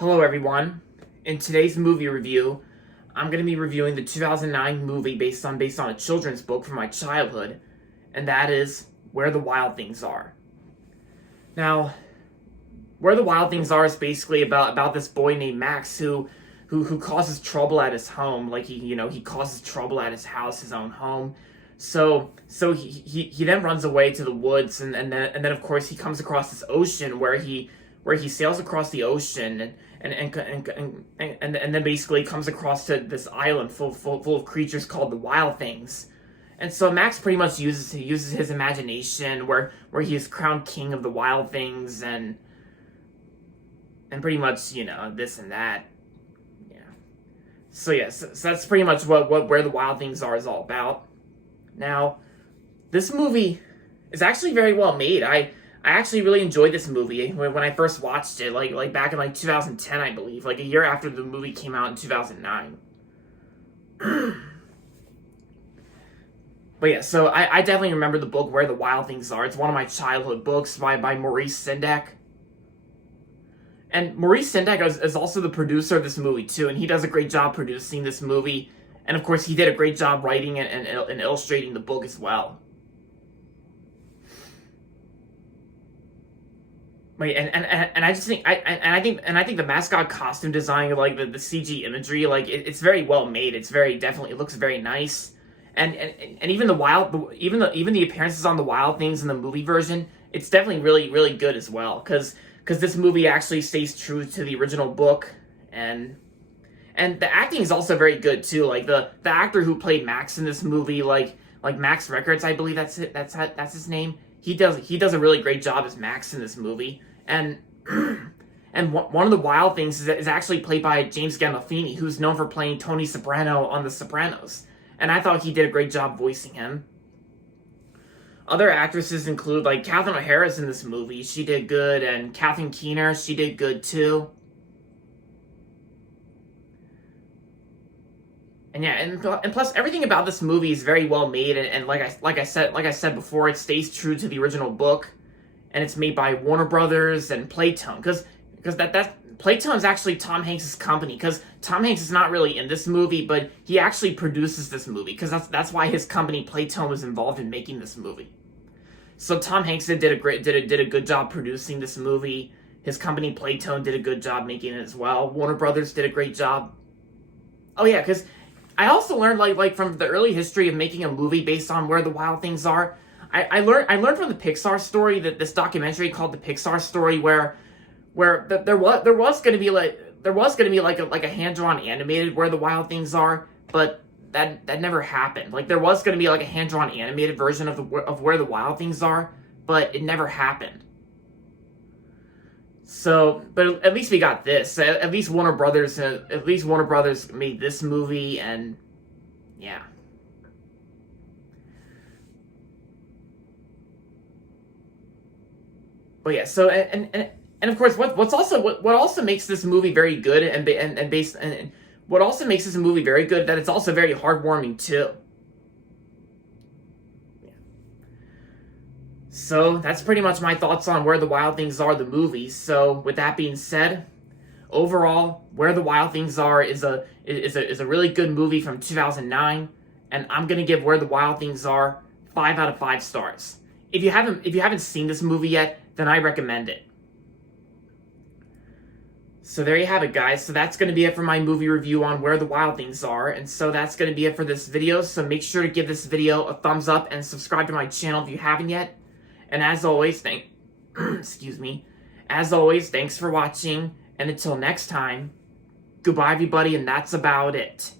Hello everyone. In today's movie review, I'm going to be reviewing the 2009 movie based on a children's book from my childhood, and that is Where the Wild Things Are. Now, Where the Wild Things Are is basically about this boy named Max who causes trouble at his home. Like he causes trouble at his house, his own home. So he then runs away to the woods, and then of course he comes across this ocean where he sails across the ocean and then basically comes across to this island full of creatures called the Wild Things. And so Max pretty much uses his imagination where he is crowned king of the Wild Things and pretty much, this and that. Yeah. So yes, so that's pretty much what Where the Wild Things Are is all about. Now, this movie is actually very well made. I actually really enjoyed this movie when I first watched it, like back in 2010, I believe, like a year after the movie came out in 2009. But yeah, so I definitely remember the book Where the Wild Things Are. It's one of my childhood books by Maurice Sendak. And Maurice Sendak is also the producer of this movie too, and he does a great job producing this movie. And of course, he did a great job writing it and illustrating the book as well. Wait, and I just think I think the mascot costume design, like the CG imagery, like it's very well made. It's it looks very nice, and even the appearances on the Wild Things in the movie version, it's definitely really good as well. Because this movie actually stays true to the original book, and the acting is also very good too. Like the actor who played Max in this movie, like Max Records, I believe that's his name. He does a really great job as Max in this movie. And one of the Wild Things is actually played by James Gandolfini, who's known for playing Tony Soprano on The Sopranos. And I thought he did a great job voicing him. Other actresses include, like, Catherine O'Hara's in this movie. She did good. And Kathleen Keener, she did good too. And yeah, and plus everything about this movie is very well made, and like I said before, it stays true to the original book, and it's made by Warner Brothers and Playtone, because Playtone is actually Tom Hanks' company, because Tom Hanks is not really in this movie, but he actually produces this movie, because that's why his company Playtone was involved in making this movie. So Tom Hanks did a good job producing this movie. His company Playtone did a good job making it as well. Warner Brothers did a great job. Oh yeah, because I also learned like from the early history of making a movie based on Where the Wild Things Are. I learned from the Pixar story, that this documentary called The Pixar Story, where there was going to be like a hand-drawn animated Where the Wild Things Are, but that never happened. Like there was going to be like a hand-drawn animated version of Where the Wild Things Are, but it never happened. So, but at least we got this. At least Warner Brothers made this movie, and yeah. But yeah, so and of course, what also makes this movie very good and what also makes this movie very good, that it's also very heartwarming too. So that's pretty much my thoughts on Where the Wild Things Are, the movie. So with that being said, overall, Where the Wild Things Are is a really good movie from 2009, and I'm gonna give Where the Wild Things Are 5 out of 5 stars. If you haven't seen this movie yet, then I recommend it. So there you have it, guys. So that's going to be it for my movie review on Where the Wild Things Are. And so that's going to be it for this video. So make sure to give this video a thumbs up and subscribe to my channel if you haven't yet. And as always, excuse me. As always, thanks for watching. And until next time, goodbye everybody, and that's about it.